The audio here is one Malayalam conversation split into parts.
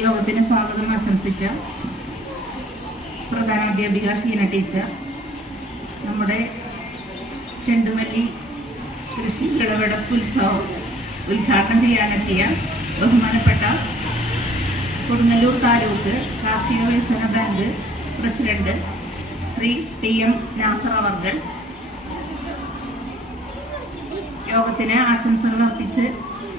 യോഗത്തിന് സ്വാഗതം ആശംസിച്ച പ്രധാനാധ്യാപിക ഷീന ടീച്ചർ, നമ്മുടെ ചെണ്ടുമല്ലി കൃഷി വിളവെടുപ്പ് ഉത്സവം ഉദ്ഘാടനം ചെയ്യാനെത്തിയ ബഹുമാനപ്പെട്ട കൊടുങ്ങല്ലൂർ താലൂക്ക് കാർഷിക വികസന bank president Shri T M. Nasar അവർകൾ യോഗത്തിന് ആശംസകൾ അർപ്പിച്ച്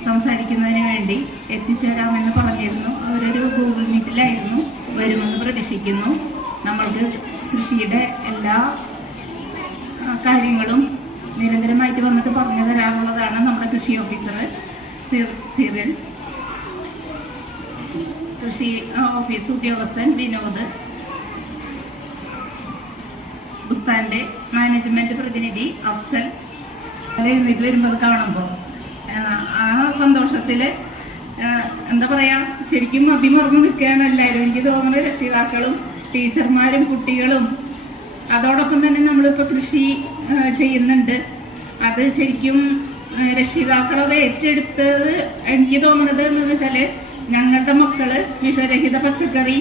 സംസാരിക്കുന്നതിന് വേണ്ടി എത്തിച്ചേരാമെന്ന് പറഞ്ഞിരുന്നു. അവരൊരു ഗൂഗിൾ മീറ്റിലായിരുന്നു. വരുമെന്ന് പ്രതീക്ഷിക്കുന്നു. നമ്മൾക്ക് കൃഷിയുടെ എല്ലാ കാര്യങ്ങളും നിരന്തരമായിട്ട് വന്നിട്ട് പറഞ്ഞു തരാനുള്ളതാണ് നമ്മുടെ കൃഷി ഓഫീസർ സിറിൽ, കൃഷി ഓഫീസ് ഉദ്യോഗസ്ഥൻ വിനോദ്, ബുസ്താന്റെ മാനേജ്മെന്റ് പ്രതിനിധി അഫ്സൽ. ഇത് വരുമ്പോൾ കാണുമ്പോൾ ആ സന്തോഷത്തില് എന്താ പറയാ, ശരിക്കും അഭിമർന്ന് നിൽക്കുകയാണ് എല്ലാവരും. എനിക്ക് തോന്നുന്നത് രക്ഷിതാക്കളും ടീച്ചർമാരും കുട്ടികളും അതോടൊപ്പം തന്നെ നമ്മളിപ്പോൾ കൃഷി ചെയ്യുന്നുണ്ട്. അത് ശരിക്കും രക്ഷിതാക്കളത് ഏറ്റെടുത്തത് എനിക്ക് തോന്നുന്നത് എന്ന് വെച്ചാല് ഞങ്ങളുടെ മക്കള് വിഷരഹിത പച്ചക്കറി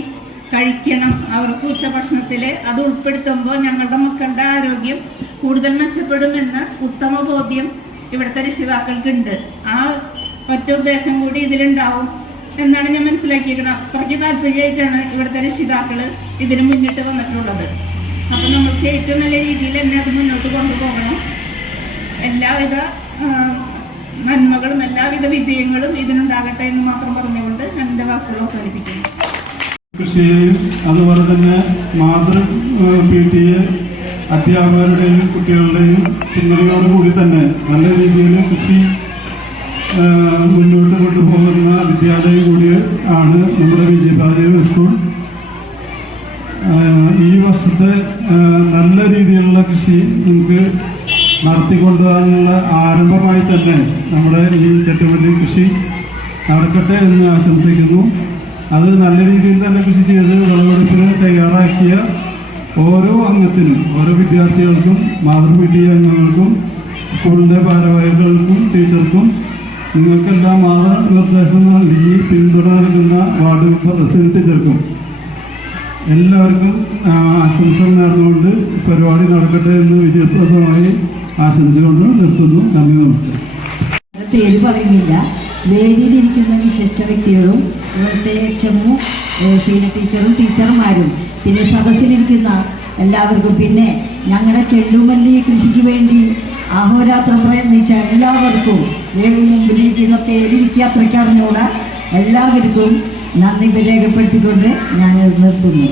കഴിക്കണം, അവർക്ക് ഉച്ചഭക്ഷണത്തിൽ അത് ഉൾപ്പെടുത്തുമ്പോൾ ഞങ്ങളുടെ മക്കളുടെ ആരോഗ്യം കൂടുതൽ മെച്ചപ്പെടുമെന്ന് ഉത്തമ ബോധ്യം ഇവിടുത്തെ രക്ഷിതാക്കൾക്കുണ്ട്. ആ ഒറ്റ ഉദ്ദേശം കൂടി ഇതിലുണ്ടാവും എന്നാണ് ഞാൻ മനസ്സിലാക്കിയിരിക്കുന്നത്. അത്രയ്ക്ക് താല്പര്യമായിട്ടാണ് ഇവിടുത്തെ രക്ഷിതാക്കള് ഇതിന് മുന്നിട്ട് വന്നിട്ടുള്ളത്. അപ്പം നമുക്ക് ഏറ്റവും നല്ല രീതിയിൽ തന്നെ അത് മുന്നോട്ട് കൊണ്ടുപോകണം. എല്ലാവിധ നന്മകളും എല്ലാവിധ വിജയങ്ങളും ഇതിനുണ്ടാകട്ടെ എന്ന് മാത്രം പറഞ്ഞുകൊണ്ട് ഞാൻ എൻ്റെ വാക്കുകൾ അവസാനിപ്പിക്കുന്നു. കൃഷിയെയും അതുപോലെ തന്നെ മാതൃ PTA അധ്യാപകരുടെയും കുട്ടികളുടെയും പിന്തുണയോടുകൂടി തന്നെ നല്ല രീതിയിൽ കൃഷി മുന്നോട്ട് കൊണ്ടുപോകുന്ന വിദ്യാലയം കൂടി ആണ് നമ്മുടെ വിജയഭാരതി സ്കൂൾ. ഈ വർഷത്തെ നല്ല രീതിയിലുള്ള കൃഷി നമുക്ക് നടത്തിക്കൊണ്ടുപോകാനുള്ള ആരംഭമായി തന്നെ നമ്മുടെ ഈ ചെട്ടുമല്ലി കൃഷി നടക്കട്ടെ എന്ന് ആശംസിക്കുന്നു. അത് നല്ല രീതിയിൽ തന്നെ കൃഷി ചെയ്ത് വിളവെടുപ്പിന് തയ്യാറാക്കിയ ഓരോ അംഗത്തിനും, ഓരോ വിദ്യാർത്ഥികൾക്കും, മാതൃ-PTA അംഗങ്ങൾക്കും, സ്കൂളിൻ്റെ ഭാരവാഹികൾക്കും, ടീച്ചർക്കും നിങ്ങൾക്കെല്ലാം മാർഗനിർദ്ദേശം നൽകി പിന്തുണ നൽകുന്ന വാർഡ് പ്രസിഡന്റ് ടീച്ചർക്കും എല്ലാവർക്കും ആശംസകൾ നേർന്നുകൊണ്ട് പരിപാടി നടക്കട്ടെ എന്ന് വിജയപ്രദമായി ആശംസിച്ചുകൊണ്ട് നിർത്തുന്നു. നന്ദി, നമസ്കാരം. പേര് പറയുന്നില്ല. വേദിയിലിരിക്കുന്ന വിശിഷ്ട വ്യക്തികളും ഇവിടുത്തെ HMO ഷീന ടീച്ചറും ടീച്ചർമാരും പിന്നെ സദസ്സിലിരിക്കുന്ന എല്ലാവർക്കും പിന്നെ ഞങ്ങളുടെ ചെണ്ടുമല്ലി കൃഷിക്ക് വേണ്ടി അഹോരാത്രം പ്രയത്നിച്ച എല്ലാവർക്കും മുമ്പിലിരിക്കുന്ന പേരിരിക്കുക അത്രയ്ക്ക് അറിഞ്ഞുകൂടാ എല്ലാവർക്കും നന്ദി രേഖപ്പെടുത്തിക്കൊണ്ട് ഞാൻ നിർത്തുന്നു.